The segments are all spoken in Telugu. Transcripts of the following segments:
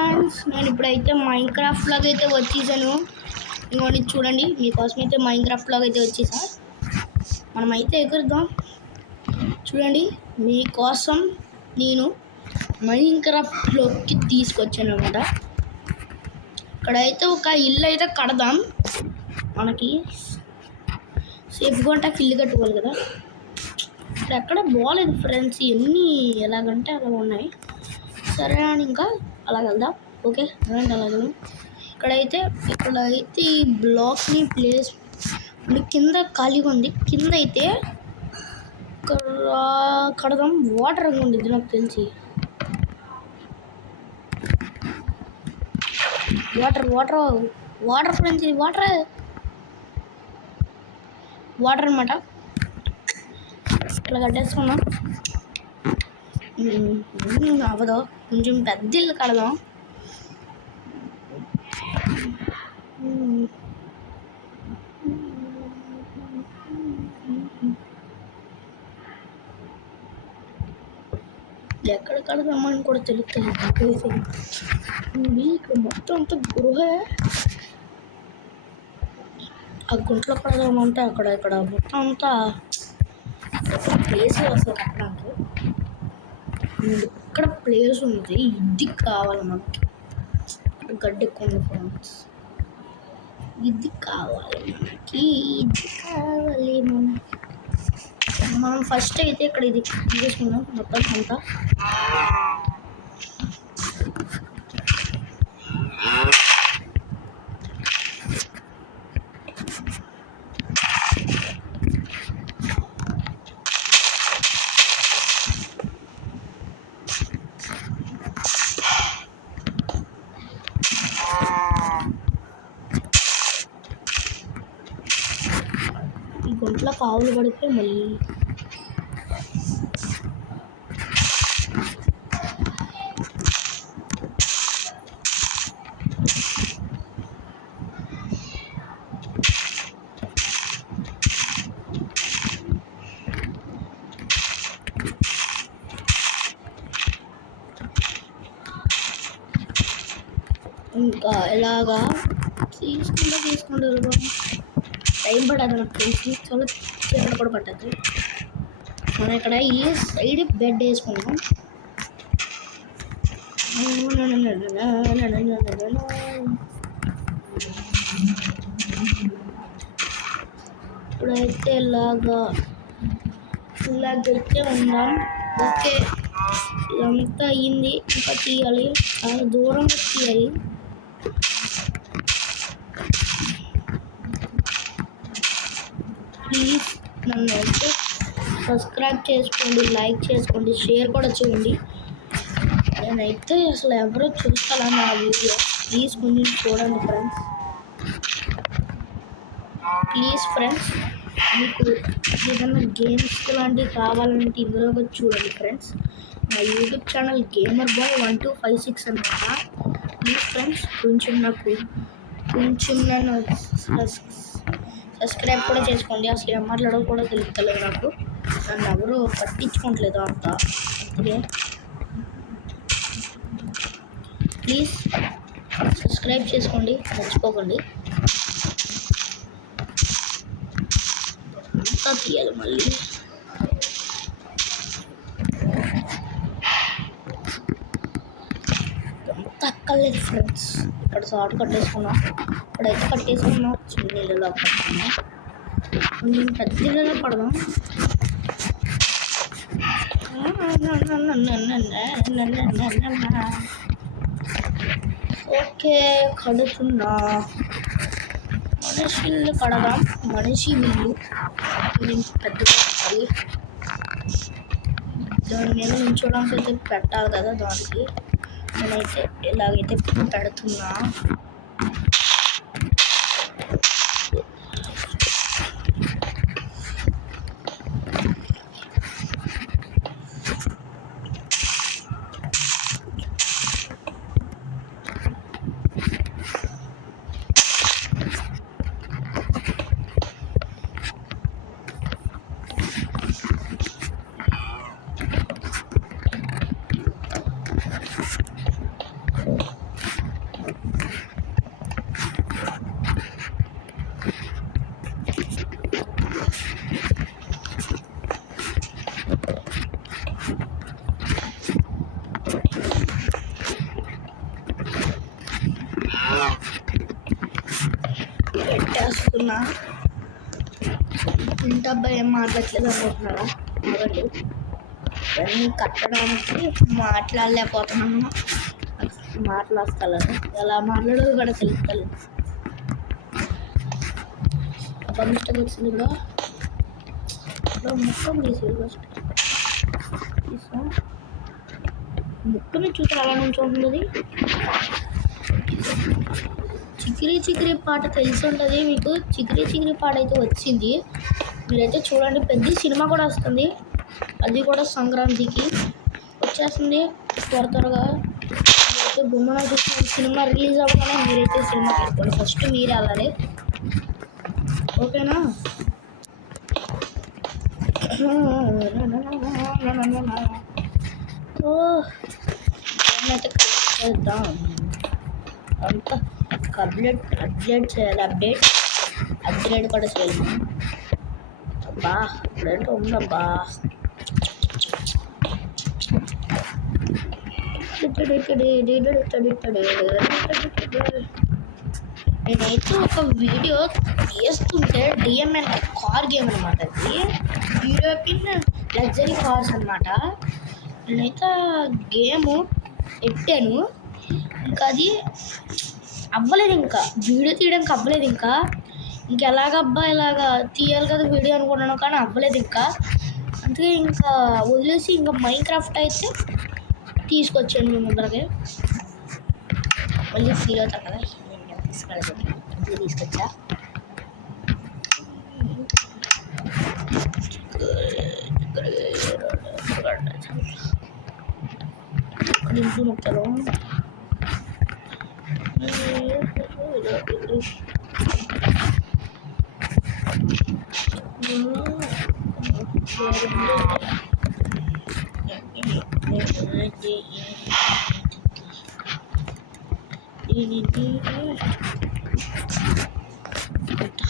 ఫ్రెండ్స్ నేను ఇప్పుడైతే మైన్క్రాఫ్ట్ లాగా అయితే వచ్చేసాను. ఇంకోటి చూడండి, మీకోసం అయితే మైన్క్రాఫ్ట్ లాగా అయితే వచ్చేసా. మనమైతే ఎగురుదాం. చూడండి, మీకోసం నేను మైన్క్రాఫ్ట్లోకి తీసుకొచ్చాను అనమాట. ఇక్కడైతే ఒక ఇల్లు అయితే కడదాం. మనకి సేఫ్గా ఉంటా ఇల్లు కట్టుకోవాలి కదా. ఇక్కడ ఎక్కడ బాగాలేదు ఫ్రెండ్స్, ఇవన్నీ ఎలాగంటే అలా ఉన్నాయి. సరే అని ఇంకా అలా వెళ్దాం. ఓకే అలాగే ఇక్కడైతే ఈ బ్లాక్ని ప్లేస్ కింద ఖాళీగా ఉంది. కింద అయితే ఇక్కడ కడదాం. వాటర్ ఉండిద్ది నాకు తెలిసి. వాటర్ ఫ్రెండ్స్, ఇది వాటర్ అనమాట. ఇట్లా కట్టేసుకున్నాం. అవ్వదు, కొంచెం పెద్ద ఇల్లు కడదాం. ఎక్కడ కడదామని కూడా తెలుస్తుంది. ఇక్కడ మొత్తం అంతా గృహ. ఆ గుంట్లో కడదామంటే ఇక్కడ మొత్తం అంతా ప్లేస్ అసలు కట్టడానికి. ఇక్కడ ప్లేస్ ఉంది, ఇది కావాలి మనకి. గడ్డి కొండ ఫ్రెండ్స్, ఇది కావాలి మనకి. మనం ఫస్ట్ అయితే ఇక్కడ ఇది తీసుకున్నాం మొత్తం అంతా. ఈ గుంట్లో కావులు పడితే మళ్ళీ ఇంకా ఇలాగా తీసుకుంటూ టైం పడదు నాకు తెలిసి. చాలా చీకటి కూడా పట్టదు. మనం ఇక్కడ ఈ సైడ్ బెడ్ వేసుకున్నాం. ఇప్పుడైతే ఇలాగైతే ఉందాం. ఓకే, ఇదంతా అయ్యింది. ఇంకా తీయాలి, చాలా దూరంగా తీయాలి. ప్లీజ్ నన్ను అయితే సబ్స్క్రైబ్ చేసుకోండి, లైక్ చేసుకోండి, షేర్ కూడా చేయండి. నేనైతే అసలు ఎవరో చూస్తాను నా వీడియో. ప్లీజ్ కొంచెం చూడండి ఫ్రెండ్స్. ప్లీజ్ ఫ్రెండ్స్, మీకు ఏదైనా గేమ్స్ లాంటివి కావాలంటే ఇందులో చూడండి ఫ్రెండ్స్. నా యూట్యూబ్ ఛానల్ GamerBoy1256 అనమాట. ప్లీజ్ ఫ్రెండ్స్, కొంచెం నన్ను సబ్స్క్రైబ్ కూడా చేసుకోండి. అసలు ఏం మాట్లాడో కూడా తెలుస్తలేదు నాకు. నన్ను ఎవరు పట్టించుకోవట్లేదు అంత. అందుకే ప్లీజ్ సబ్స్క్రైబ్ చేసుకోండి, మర్చిపోకండి. అంతా తీయాలి మళ్ళీ. తక్కలేదు ఫ్రెండ్స్. ఇక్కడ షార్ట్ కట్టేసుకున్నాం. ఇక్కడైతే కట్టేసుకున్నాం. చిన్న ఇళ్ళలో కట్టుకున్నాం. కొంచెం పెద్ద ఇళ్ళలో పడదాం. ఓకే, కడుతున్నా. మనిషి ఇల్లు కడదాం. మనిషి ఇల్లు కొంచెం పెద్దగా ఉండాలి. దాని మీద ఉంచడానికి అయితే పెట్టాలి కదా. దానికి నేనైతే ఇలాగైతే పెడుతున్నా. తీసుకున్నా. ఇంత అబ్బాయి ఏం మాట్లాడలేదు అనుకుంటున్నారా? అవ్వండి, ఇవన్నీ కట్టడానికి మాట్లాడలేకపోతున్నాను. మాట్లాడతాను, ఎలా మాట్లాడదు కూడా తెలుస్తాను. ఒక మిస్టేక్ వచ్చింది కూడా. ముక్కం తీసేది ఫస్ట్. ముక్కని చూసి అలా నుంచి ఉంటుంది. చికిరి చికిరి పాట తెలిసి ఉంటుంది మీకు. చికిరి చికిరి పాట అయితే వచ్చింది, మీరైతే చూడండి. పెద్ద సినిమా కూడా వస్తుంది, అది కూడా సంక్రాంతికి వచ్చేస్తుంది త్వరగా. మీరైతే గుమ్మన చూసిన సినిమా రిలీజ్ అవ్వగానే మీరైతే సినిమా పెట్టుకోండి. ఫస్ట్ మీరే వెళ్ళాలి, ఓకేనా? చేద్దాం అంతా అప్డేట్ చేయాలి. అప్డేట్ కూడా చేయాలి. అబ్బా అప్డేట్ ఉందబ్బా. నేనైతే ఒక వీడియో చేస్తుంటే డిఎంఎన్ కార్ గేమ్ అనమాట. అది యూరోపియన్ లగ్జరీ కార్స్ అనమాట. నేనైతే గేమ్ పెట్టాను, ఇంకా అది అవ్వలేదు. ఇంకా వీడియో తీయడానికి అవ్వలేదు. ఇంకా ఎలాగబ్బా ఇలాగా తీయాలి కదా వీడియో అనుకున్నాను, కానీ అవ్వలేదు ఇంకా. అందుకే ఇంకా వదిలేసి ఇంకా మైన్క్రాఫ్ట్ అయితే తీసుకొచ్చాను మీ ముందరకే. మళ్ళీ ఫీల్ అవుతాను కదా, తీసుకొచ్చా. ఇంట్లో నొక్కాను.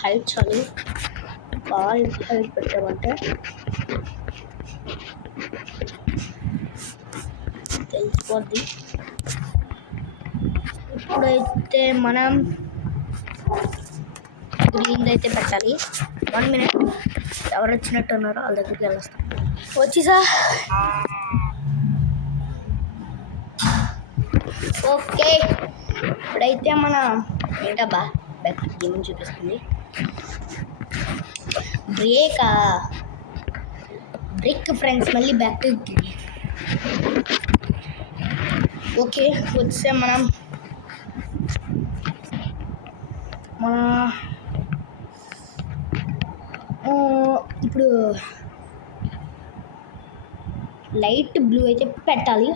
హైట్ చాలు, బాగా హైట్ పెట్టామంటే తెలిసిపోద్ది. ఇప్పుడైతే మనం గ్రీన్ అయితే పెట్టాలి. 1 minute. ఎవరు వచ్చినట్టు ఉన్నారో వాళ్ళ దగ్గరికి వెళ్ళొస్తాం. వచ్చేసా? ఓకే, ఇప్పుడైతే మన ఏంటబ్బా బ్యాక్ గేమ్ చూపిస్తుంది. బ్రేక్ ఫ్రెండ్స్, మళ్ళీ బ్యాక్. ఓకే, వచ్చే మనం ఇప్పుడు లైట్ బ్లూ అయితే పెట్టాలి.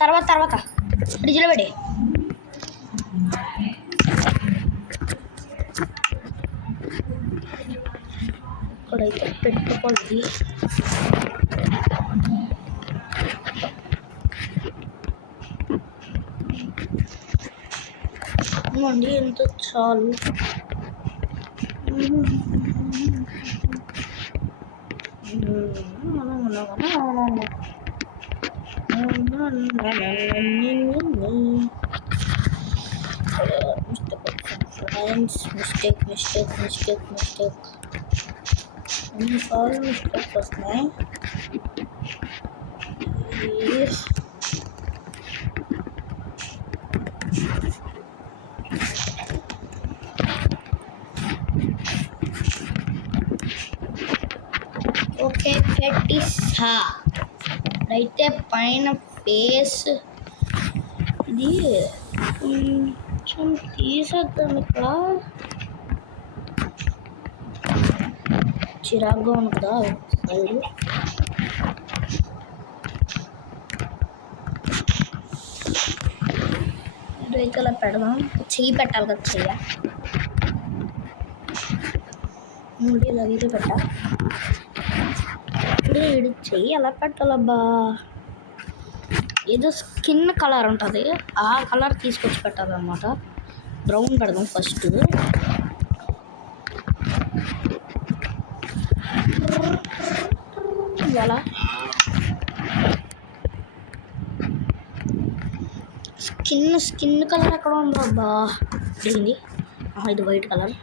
తర్వాత ఫ్రిడ్జ్లో పెట్టి ఇక్కడైతే పెట్టుకోండి. అండి ఎంత చాలు. మిస్టేక్ ఎన్నిసార్లు మిస్టేక్స్ వస్తున్నాయి. ఓకే, పెట్టిసా. అయితే పైన ఫేస్ ఇది కొంచెం తీసేద్దాం. ఇక్కడ చిరాగ్గా ఉంది కదా సైడ్. ఇదైతే అలా పెడదాం. చెయ్యి పెట్టాలి కదా, చెయ్యి ఇలాగైతే పెట్టా. ఇప్పుడు చెయ్యి ఎలా పెట్టాలబ్బా? ఏదో స్కిన్ కలర్ ఉంటుంది, ఆ కలర్ తీసుకొచ్చి పెట్టాలన్నమాట. బ్రౌన్ పెడదాం ఫస్ట్. ఇలా స్కిన్ కలర్ ఎక్కడ ఉందో అబ్బా ఇది. ఇది వైట్ కలర్.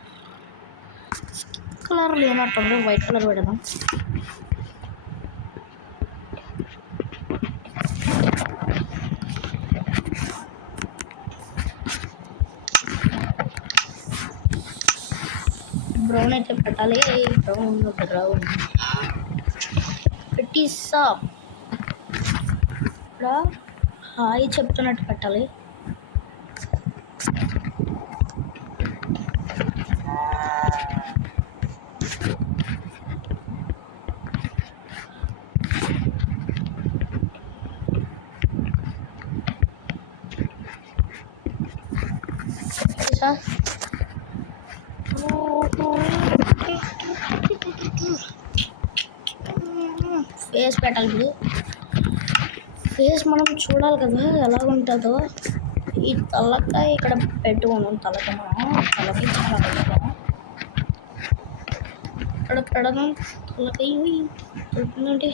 స్కిన్ కలర్ లేనట్టుంది, వైట్ కలర్ పెడదాం. బ్రౌన్ అయితే పెట్టాలి. బ్రౌన్ పెట్టిస్తా. ఇక్కడ హాయ్ చెప్తున్నట్టు పెట్టాలి. ఫేస్ పెట్టాలి. ఇప్పుడు ఫేస్ మనం చూడాలి కదా ఎలా ఉంటుందో. ఈ తలకాయ ఇక్కడ పెట్టుకున్నాం. తలకాయ చాలా పెడతాం. ఇక్కడ పెడదాం. తలకాయ పెట్టిందంటే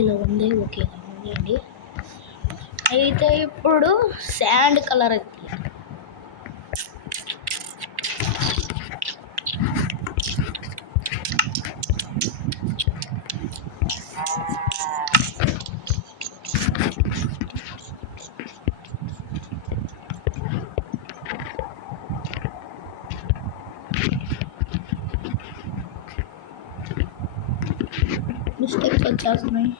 ఇలా ఉంది. ఓకే అండి. అయితే ఇప్పుడు శాండ్ కలర్ అయితే మిస్టేక్స్ వచ్చేస్తున్నాయి.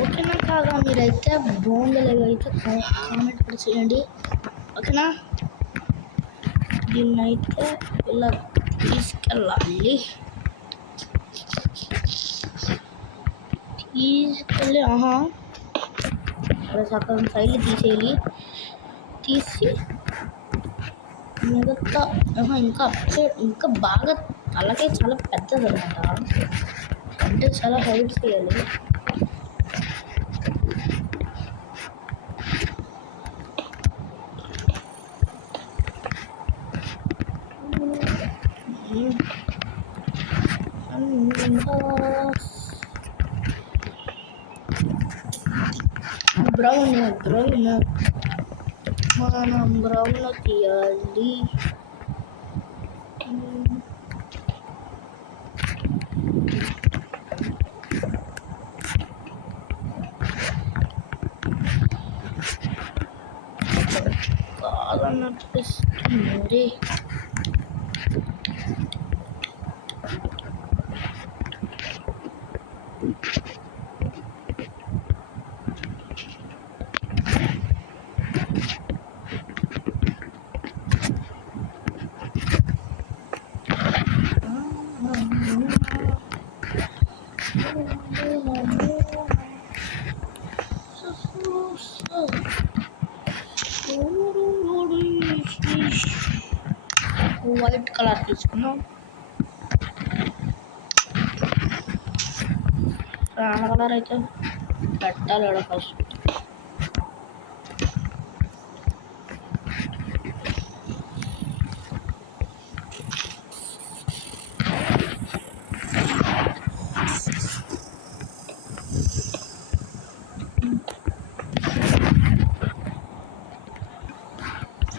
ఓకేనా కాదా? మీరైతే బాగుండలేదు అయితే కామెంట్ కూడా చేయండి. ఓకేనా? దీన్నైతే ఇలా తీసుకెళ్ళాలి. ఇక్కడ సగం సైడ్లు తీసేయాలి. తీసి మిగతా ఇంకా బాగా అలాగే చాలా పెద్దది అనమాట. అంటే చాలా హైట్ చేయాలి. బ్రౌన్ మనం బ్రౌన్ తీయాలి. కాదన్నట్టు వైట్ కలర్ తీసుకున్నాం. రాణ కలర్ అయితే పెట్టాలి ఫస్ట్.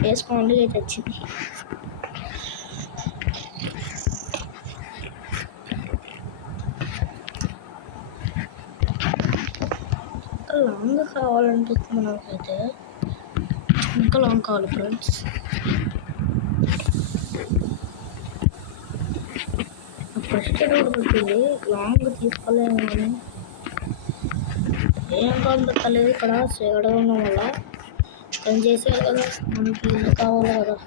వేసుకోండి అయితే వచ్చింది. లాంగ్ కావాలనిపిస్తుంది నాకైతే. ఇంకా లాంగ్ కావాలి ఫ్రెండ్స్. ప్రెస్టెడ్ ఉంటుంది. లాంగ్ తీసుకోలేము కానీ ఏం కావాలి పెట్టలేదు. ఇక్కడ చేయడం వల్ల పని చేసేది కదా, మనకి ఇల్లు కావాలి కదా.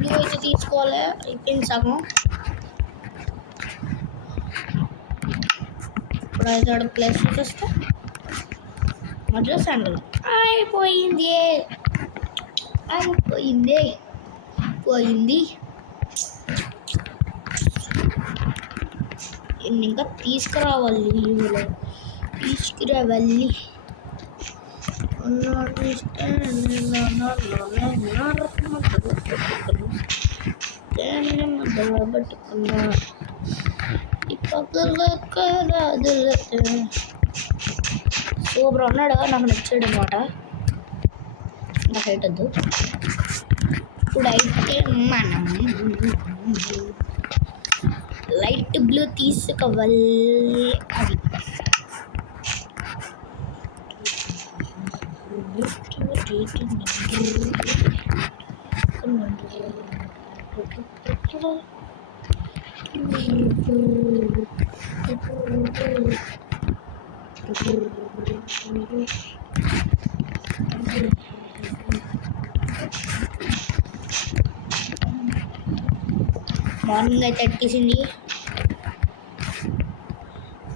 బ్లూ అయితే తీసుకోవాలి. అయిపోయింది సగం. ఇప్పుడు అయితే ఆడ ప్లేస్ చూసేస్తే మధ్యలో శాండల్ అయిపోయింది. పోయింది. ఇంకా తీసుకురావాలి. పట్టుకున్నా సూపర్ ఉన్నాడు. నాకు నచ్చాడు అనమాట. నా హైట్ వద్దు. ఇప్పుడైతే మనం లైట్ బ్లూ తీసుకోవాలి. అది మార్నింగ్ అయితే ఎక్కేసింది.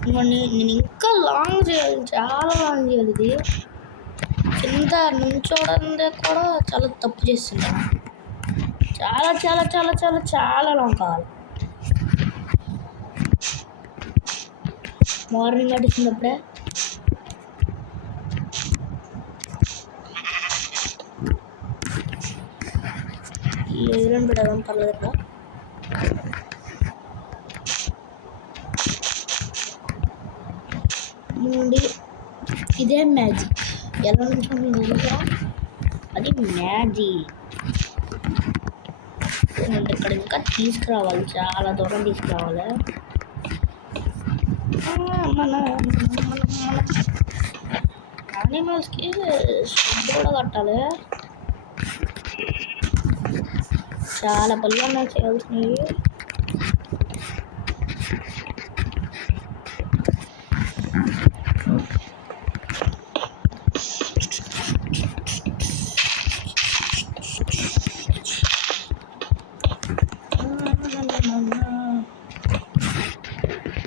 నేను ఇంకా లాంగ్ చేయాలి, చాలా లాంగ్ చేయాలి. ఇది కింద నుంచోడందే కూడా చాలా తప్పు చేస్తున్నాను. చాలా చాలా చాలా చాలా చాలా లాంగ్ కావాలి. మార్నింగ్ అడిగినప్పుడే ఎదురు పెడదాం పర్లేదు. ఇదే మ్యాజిక్. ఎలా నుంచి అది మ్యాజిక్. ఇక్కడ ఇంకా తీసుకురావాలి, చాలా దూరం తీసుకురావాలి. మన యానిమల్స్కి షెడ్ కూడా కట్టాలి. చాలా పనులు ఉన్నాయి చేయాల్సినవి.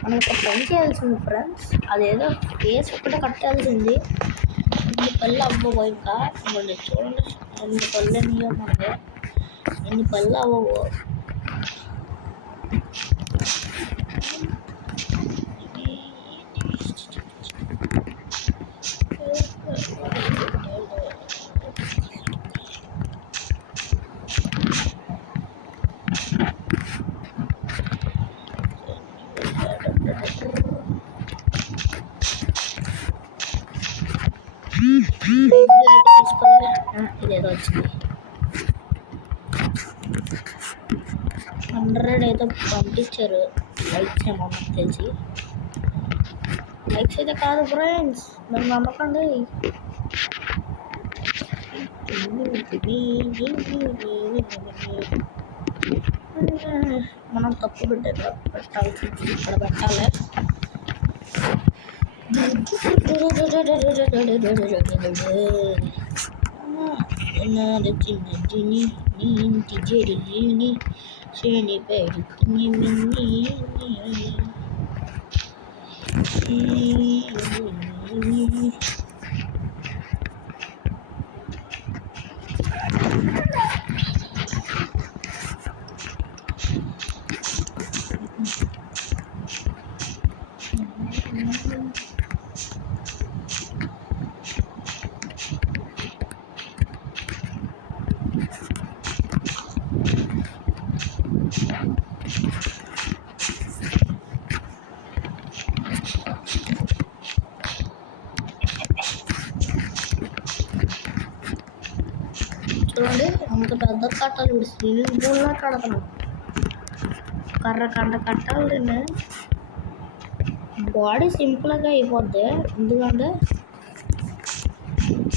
మనం ఒక పని చేయాల్సింది ఫ్రెండ్స్. అదేదో ఫేస్ ఒక్కటే కట్టాల్సింది. ఎన్ని పళ్ళు అవ్వవు. ఇంకా చూడండి, ఎన్ని పళ్ళు అయ్యో మనకి. ఎన్ని పళ్ళు అవ్వవు. ఇదేదో వచ్చింది. 100 ఏదో పంపించారు. లైక్స్ ఏమో నాకు తెలిసి. లైక్స్ అయితే కాదు ఫ్రెండ్స్, మరి నమ్మకండి. మనం తప్పు పెట్టాల్సింది ఇక్కడ పెట్టాలి. చిన్నదిని నీ ఇంటి జరిగిని శని పెడుకుని చూడండి అంత పెద్ద కట్టాలి ఇప్పుడు స్విమ్మింగ్ పూల్లా కడతాను కర్ర కట్టాలి బాడీ సింపుల్గా అయిపోద్ది ఎందుకంటే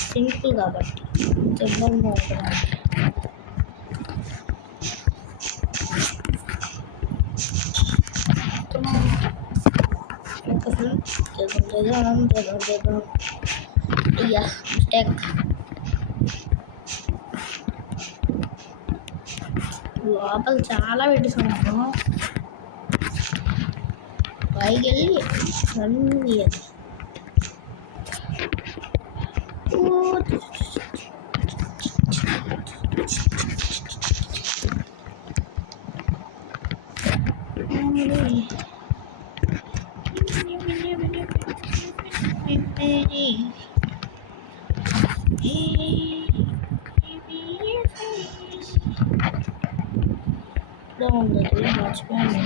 సింపుల్ కాబట్టి ఇబ్బందిగా ఉంటుంది అయ్యా మిస్టేక్ లోపల చాలా పెట్టేసాను పైకి వెళ్ళి అన్నీ తీయాలి ఉంది మర్చిపోయాను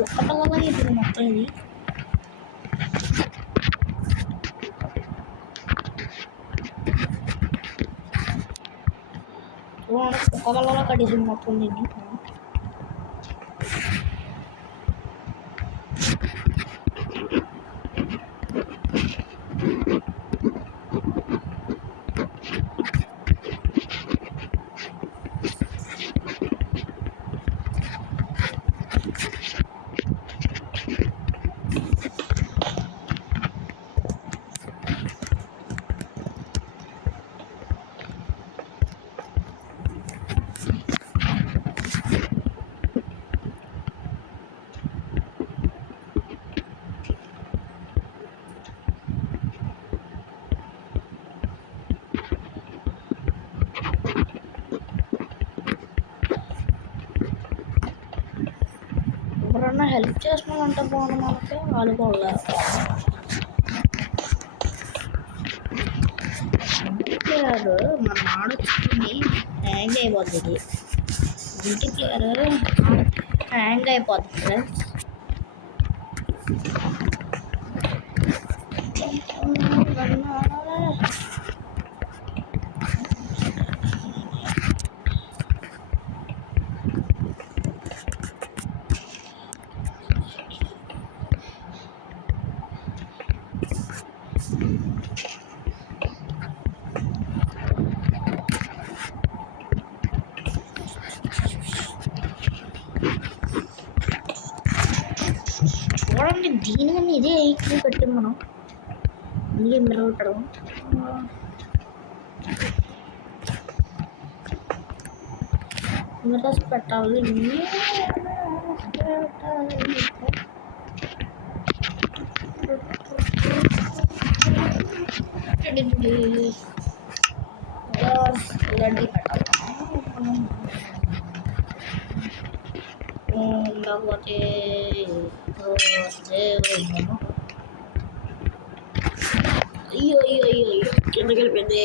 ఒక్కటలాగా ఇప్పుడు మొత్తం ఇది ఒక్కలా కట్టేసి మొత్తం దీన్ని ఎవరన్నా హెల్ప్ చేస్తున్నామంటే బాగుంది మనకి వాళ్ళు కూడా మల్టీప్లేయర్ మన ఆడొచ్చుకుని హ్యాంగ్ అయిపోతుంది మల్టీప్లేయర్ హ్యాంగ్ అయిపోతుంది ఫ్రెండ్స్ చూడండి దీనికన్నా ఇదే ఎయిట్ని పెట్టాం మనం అందుకే మిర్రర్ పెట్టడం మిర్రర్స్ పెట్టాలి ఇలాంటివి పెట్టాలి లేకపోతే అయ్యో అయ్యో అయ్యో అయ్యో కిందకి వెళ్ళిపోయింది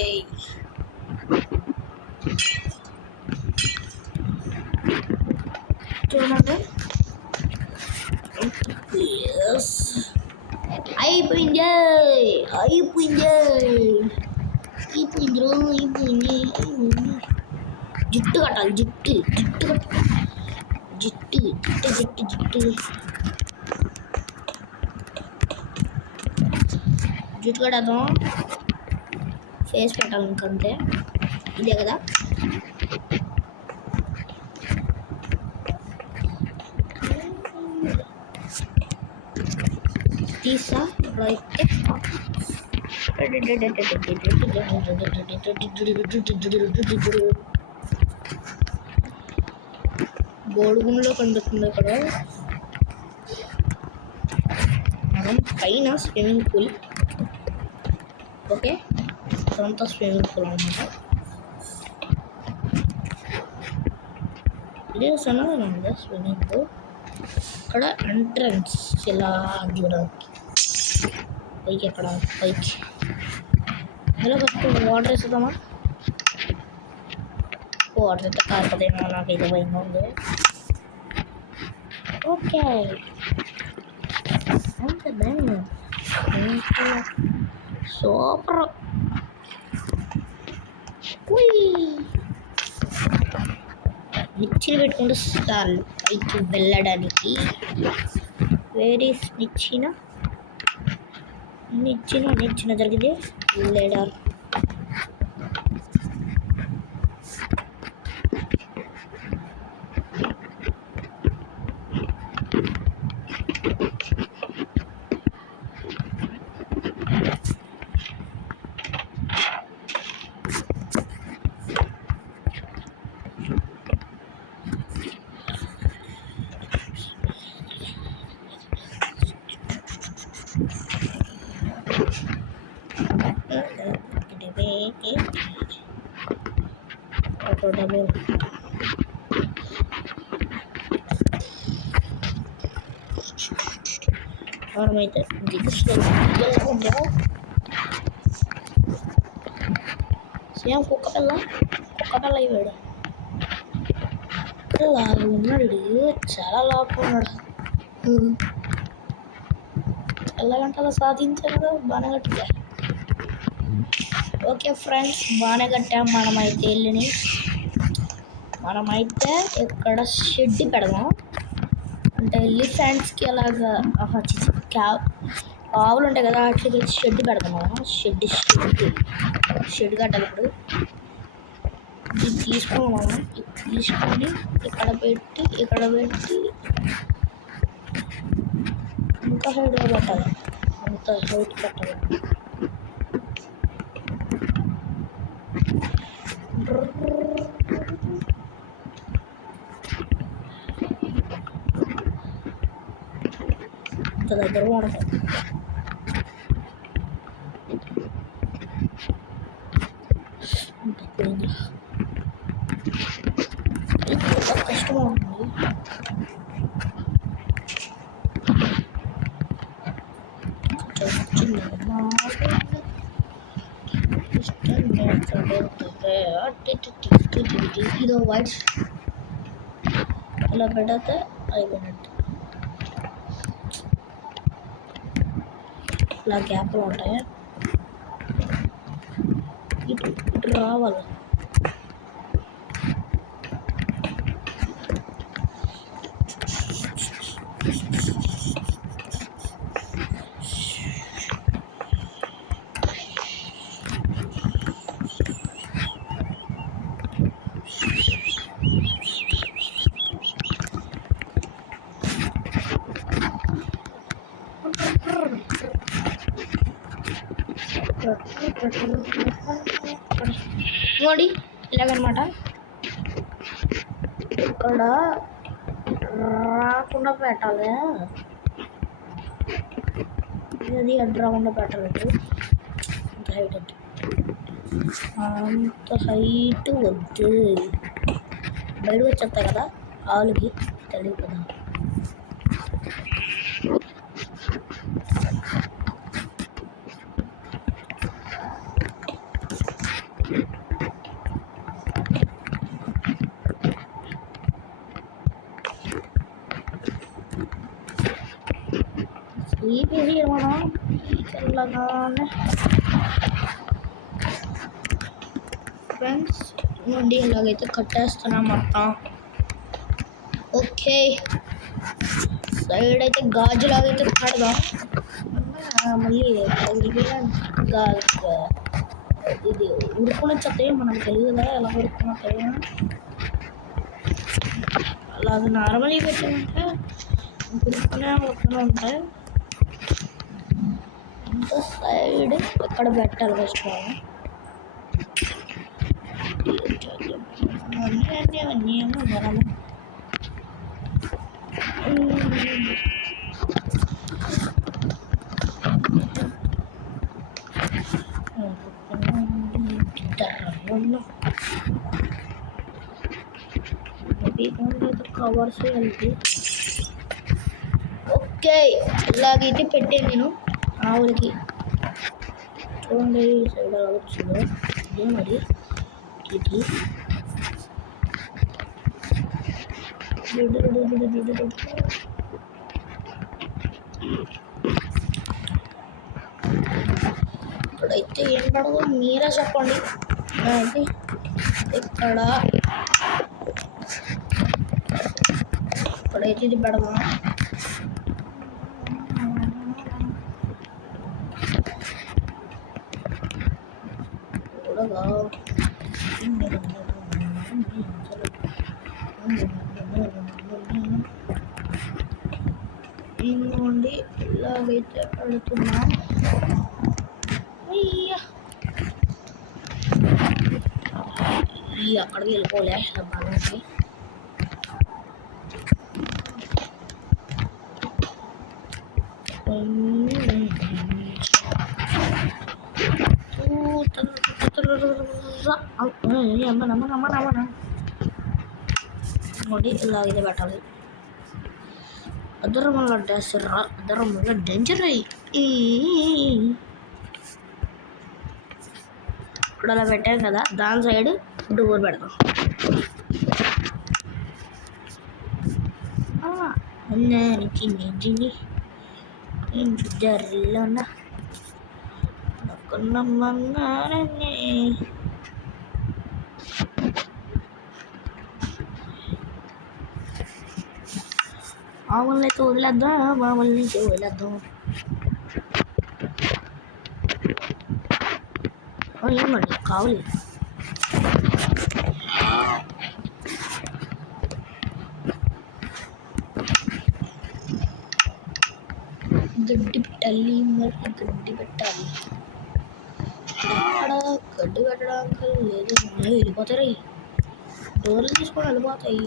చూడండి అయిపోయింది అయిపోయింది అయిపోయింది అయిపోయింది జుట్టు కట్టాలి జుట్టు జుట్టు కట్టాలి జుట్టు జుట్టు జుట్టు జుట్టు జుట్టు కట్టేద్దాం ఫేస్ పెట్టాలి ఇంకంతే ఇదే కదా తీసా రైట్ గోడుగుంలో కనిపిస్తుంది ఇక్కడ మనం పైన స్విమ్మింగ్ పూల్ ఓకే సొంత స్విమ్మింగ్ పూల్ అనమాట ఇదే సన్నగా ఉంది స్విమ్మింగ్ పూల్ ఇక్కడ ఎంట్రన్స్ ఇలా చూడడానికి పైకి ఎక్కడ పైకి ఇలా ఫస్ట్ వాటర్ వేసుకుందామా వాటర్ అయితే కాకపోతేమో నాకు ఇది భయంగా ఉంది. ఓకే అంత భయం సూపర్. నిచ్చిన పెట్టుకుంటే చాలు పైకి వెళ్ళడానికి. వేరే నిచ్చిన జరిగింది లేడర్. మనమైతే దిగుతుందా సేమ్ కుక్కపిల్ల ఇవాడు లాగా ఉన్నాడు. చాలా లాగా ఉన్నాడు. ఎలాగంటే అలా సాధించారు కదా బాగానే కట్టుగా. ఓకే ఫ్రెండ్స్ బాగానే కట్టాం. మనమైతే ఇక్కడ షెడ్ పెడదాం. అంటే ఎలిఫెంట్స్కి అలాగా ఆవులు ఉంటాయి కదా వాటికి షెడ్ పెడదాం. షెడ్ కట్టాలి. ఇప్పుడు ఇది తీసుకొని ఇక్కడ పెట్టి ఇంకా హైట్గా పెట్టాలి. అంత హైట్ పెట్టాలి. అంత దగ్గర ఉండదు. కష్టంగా ఉంటుంది. ఇదో వైట్ ఇలా పెడితే అయిపోయినట్టు. ఇలా గ్యాప్లు ఉంటాయి. ఇటు రావాలి. ನೋಡಿ ఇలాగనమాట. ఇక్కడ రాకుండా పెట్టాలి. ఇది అడ్డు రాకుండా పెట్టాలి. అంత హైట్ వద్దు. బయటకు వచ్చేస్తాయి కదా ఆవులకి తెలియదు కదా. స్లీప్ ఇది మనం చల్లగానే ఫ్రెండ్స్ నుండి ఇలాగైతే కట్టేస్తున్నాం మొత్తం. ఓకే సైడ్ అయితే గాజులాగైతే కడదాం. మళ్ళీ ఇది ఉడుకుని వచ్చేస్తాయి. మనకు తెలియదు కదా ఎలా ఉడుకుని. అలాగే నార్మల్గా పెట్టిందంటే ఉడుకునే ఉంటాయి. ఇంకో సైడ్ ఎక్కడ పెట్టాలి ఫస్ట్ అవన్నీ మనం కవర్స్ వెళ్తే ఓకే ఇలాగైతే పెట్టాను నేను ఆవులకి. చూడండి సైడ్ వచ్చిందో ఇదే మరి ఇది ఇక్కడైతే ఏం పడదు మీరే చెప్పండి. అయితే ఇక్కడైతే ఇది పెడదాం. ఇంకోండి ఇలాగైతే పెడుతున్నా. అక్కడికి వెళ్ళిపోలే బాగా. ఇలాగైతే పెట్టాలి. అద్దరం వల్ల డేసరా, అద్దరం వల్ల డేంజర్ అయ్యి ఇప్పుడు అలా పెట్టాం కదా, దాని సైడ్ డోర్ పెడతాం. జర్రలోనా ఆవుల్ని అయితే వదిలేద్దాం, మామూలు నుంచి వదిలేద్దాం. ఏమండి కావాలి గడ్డి పెట్టాలి, మరి గడ్డి పెట్టాలి. అక్కడ గడ్డి పెట్టడానికి లేదు, వెళ్ళిపోతాయి. డోర్లు తీసుకొని వెళ్ళిపోతాయి.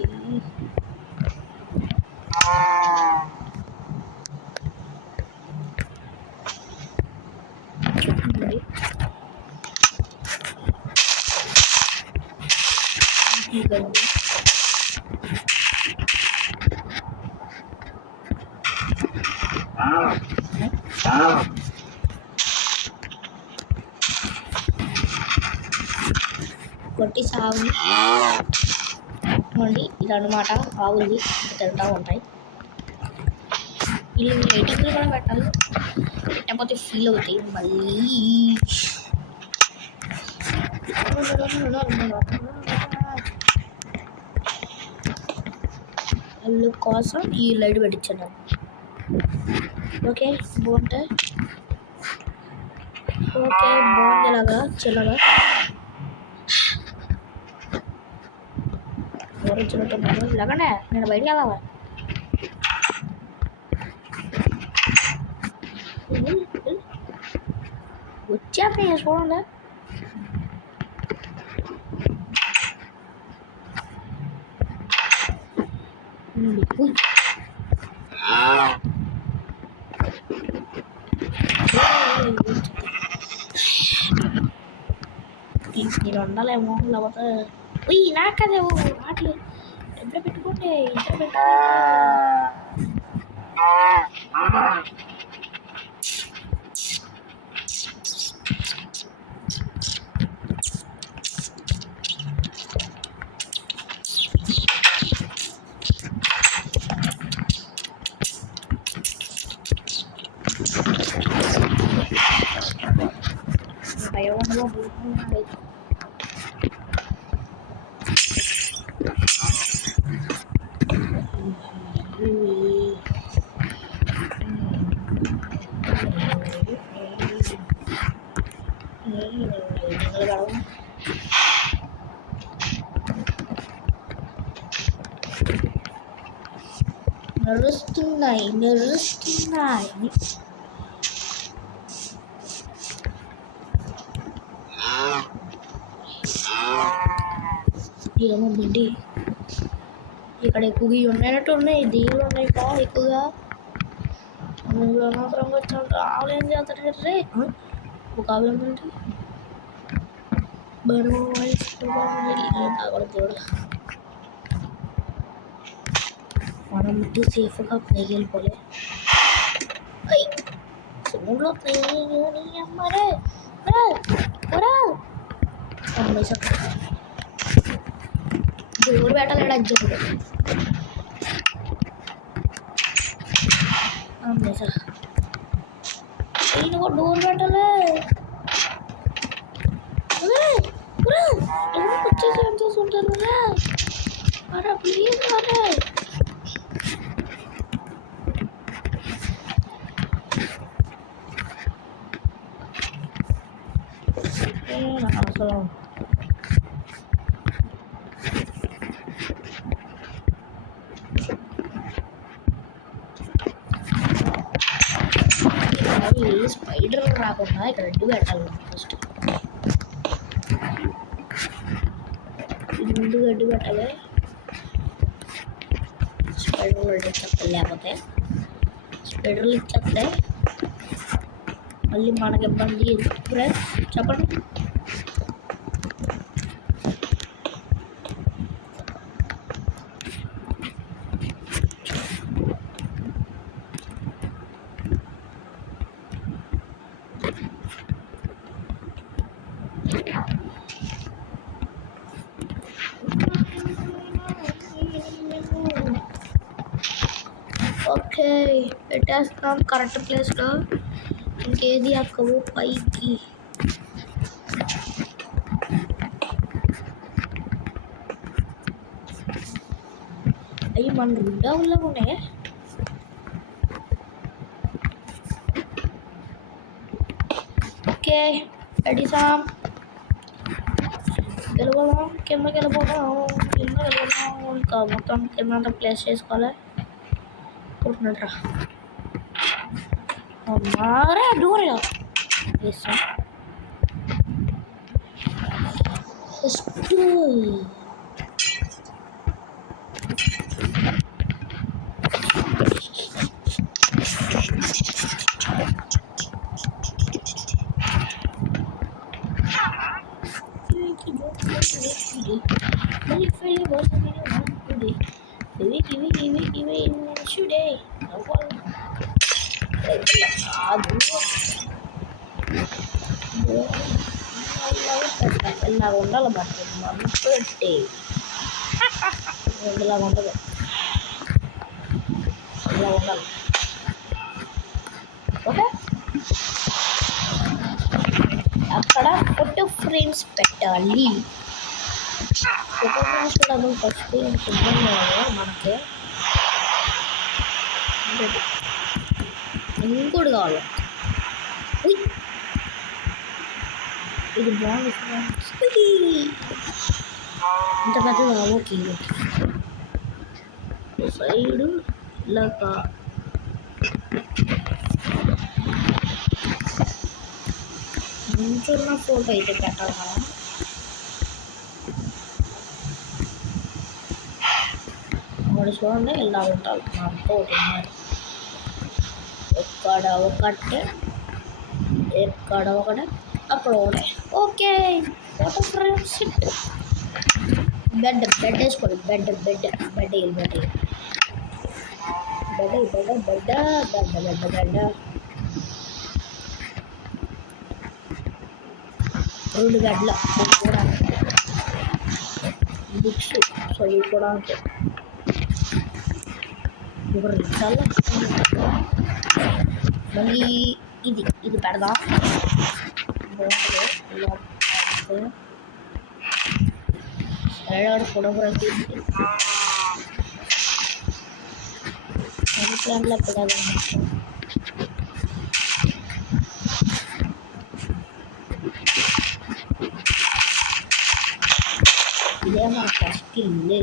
గడ్డి కొట్టి సాగు అండి. ఇదన్నమాట ఆవులు తింటూ ఉంటాయి. వీళ్ళు లైటింగ్లు కూడా పెట్టాలి, పెట్టకపోతే ఫీల్ అవుతాయి మళ్ళీ. వాళ్ళు కోసం ఈ లైట్ పెట్టించాను. ఓకే బాగుంటాయి. ఓకే బాగుంది. ఇలాగా చిన్నగా చిన్నట్టు ఇలాగనే నేను బయటికి వెళ్ళాలి. వచ్చాక చూడండి. నేను ఉండాలేమో, లేకపోతే నాకదే వాటిలో ఎక్కడ పెట్టుకుంటే ఇక్కడ పెట్టుకుంటే భయం. నడుస్తున్నాయి ఏమో బండి. ఇక్కడ ఎక్కువగా ఉన్నట్టు ఉన్నాయి, దీవులు ఉన్నాయి బాగా ఎక్కువగా. అనవసరంగా వచ్చాడు. ఆవులు ఏం చేస్తారు రే? ఒక ఆవులు ఏమంటే దేవుడు. మనం ఇంటి సేఫ్గా పైకి వెళ్ళిపోలే. ఫోన్లో అమ్మరే డోర్ పెట్టాలి అజ్జడు. ini kok dua పెట్టలే ఎవరు వచ్చేసి ఏం చేస్తుంటారు అరే ప్లీజ్ అరే నాకు అసలు స్పైడర్ రాకుండా ఇక్కడ అడ్డు పెట్టాలి ఫస్ట్ ముందు అడ్డు పెట్టాలి స్పైడర్లు ఇచ్చేస్తాయి లేకపోతే స్పైడర్లు ఇచ్చేస్తాయి మళ్ళీ మనకి ఇబ్బంది ఫ్రెండ్స్ చెప్పండి ఓకే పెట్టేస్తాం కరెక్ట్ ప్లేస్లో ఇంకేది అక్కవు పైకి అయ్యి మన రెండో ఊళ్ళో ఉన్నాయి ఓకే రెడీ సామ్ వెళ్ళిపోదాం కిందకి వెళ్ళిపోదాం ఇంకా మొత్తం కింద ప్లేస్ చేసుకోవాలి కొట్టినట్రా हमारा डोर है ऐसा ఇలా ఉండాలి మరి మనపెట్టి ఇలా ఉండదు ఇలా ఉండాలి ఓకే అక్కడ ఫోటో ఫ్రేమ్స్ పెట్టాలి ఫోటో ఫ్రేమ్స్ కూడా ఫస్ట్ ఇబ్బంది మనకి ఇంకోటి కావాలి ఇది బాగుంది ఇంత పెద్దగా ఓకే సైడు ఇలాగా నుంచున్న ఫోటో అయితే పెట్టాలి మనం వాడు చూడండి ఇలా ఉంటారు మా ఫోటో ఉన్నారు ఎక్కడ ఒకటే ఎక్కడ ఒకటే అక్కడ ఒకటే okay photo frame set bed వేసుకోండి bed bed bed bed bed bed bed bed bed bed bed రెండు బెడ్ల చదువుకోవడానికి బుక్స్ చదువుకోవడానికి చాలా మళ్ళీ ఇది ఇది పెడదాం ఫోటోగ్రఫీ ప్లాన్లో పెడాలి ఇదే మన ఫస్ట్ ఇల్లు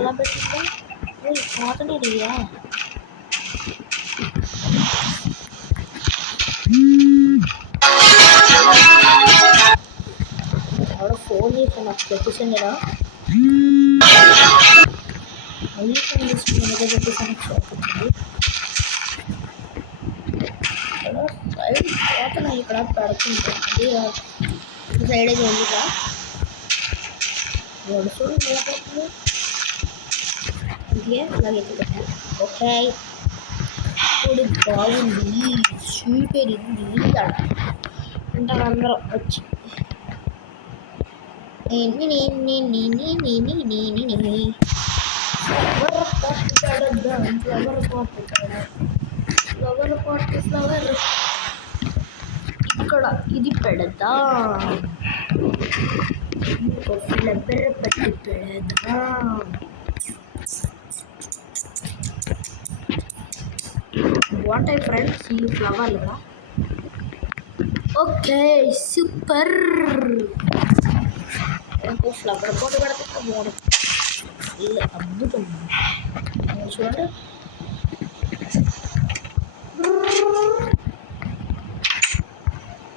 ఎలా పెట్టిందో పోతనే రియా ఎవడో ఫోన్ చేసి నాకు పెట్టేసాను కదా మళ్ళీ ఫోన్ చేసుకుని పెట్టేసాను ఇక్కడ సైడ్ పోతున్నాయి ఇక్కడ పడుతుంది సైడ్ అయితే ఉందిగా వడుసులు లేకపోతే ఇదే అలాగైతే పెట్టాను ఓకే ఇప్పుడు బాగుంది సూపర్ ఇది అంటారు అందరూ వచ్చి ఫ్లవర్ ఇక్కడ ఇది పెడతా ఫ్లవర్ పెట్టి పెడతా బాగుంటాయి ఫ్రెండ్స్ ఈ ఫ్లవర్లు కదా. Okay super. ఇంకో ఫ్లవర్ పోటీ పెడతా బాగుంటుంది, అద్భుతం చూడండి.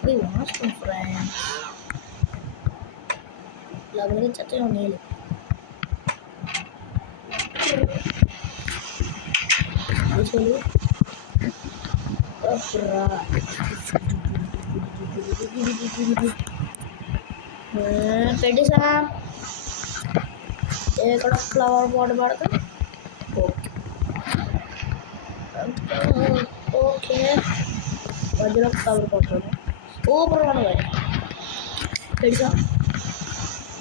ఇది వాస్తవం ఫ్రెండ్స్, ఫ్లవర్ చక్కగా నీళ్ళు అసలు పెట్టేసా. ఇక్కడ ఫ్లవర్ పాట్ పడతా. ఓకే మధ్యలో ఫ్లవర్ పడుతుంది. సూపర్ మనగా పెట్టా.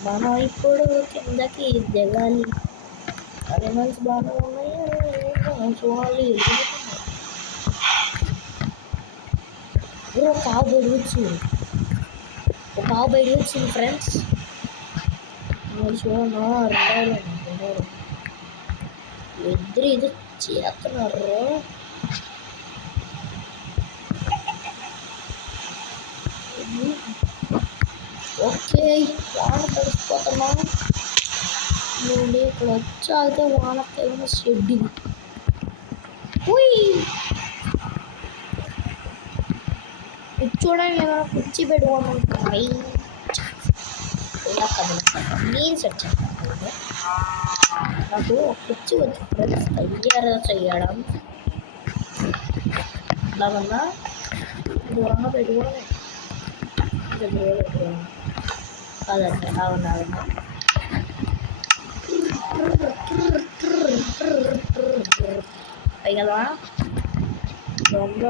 మనం ఇప్పుడు కిందకి దిగాలి. అనిమల్స్ బాగా ఉన్నాయి చూడాలి. ఒక ఆవు బయట వచ్చింది, ఒక ఆవు బయట వచ్చింది ఫ్రెండ్స్. చూడను రెండో ఇద్దరు ఇది చేస్తున్నారు. ఓకే వాన తడిసిపోతున్నా. నువ్వు ఇక్కడ వచ్చాగితే వాన తగిన షెడ్ ఇది. చూడండి ఏమైనా కుర్చీ పెట్టుకోవడం ఇలా కదా నేను సెట్ చేస్తాను. నాకు ఒక కుర్చీ వచ్చి ఫ్రెండ్స్ తయారు చేయడం అలాగన్నా దూరంగా పెట్టుకోవడం కాదండి. అవునా పైగా దొంగ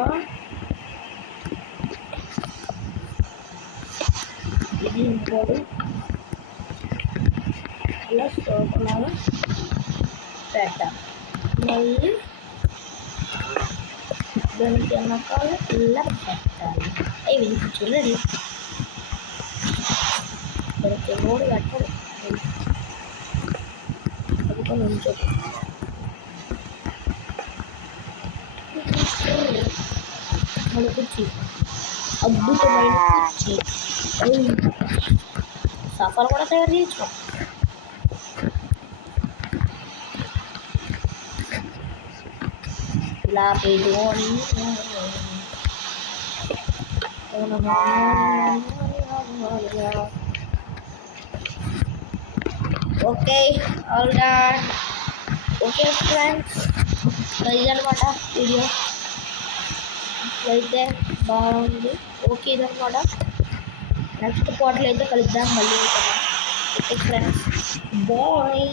ఇది ఇంకోటి ఇలా సోపులాగా పెట్టాలి. మళ్ళీ దానికి వెనకాల ఇలా పెట్టాలి. అవి చూడండి దానికి మూడు కట్టాలి. అందుకని ఉంచదు. మన కుర్చీ అద్భుతమైన కుర్చీ. సఫర్ కూడా తయారు చేయొచ్చు. ఇలా పెట్టుకొని okay all done. Okay friends ఇదనమాట వీడియో అయితే బాగుంది. ఓకే ఇదనమాట. నెక్స్ట్ పార్ట్లో అయితే కలుద్దాం మళ్ళీ. Okay friends bye.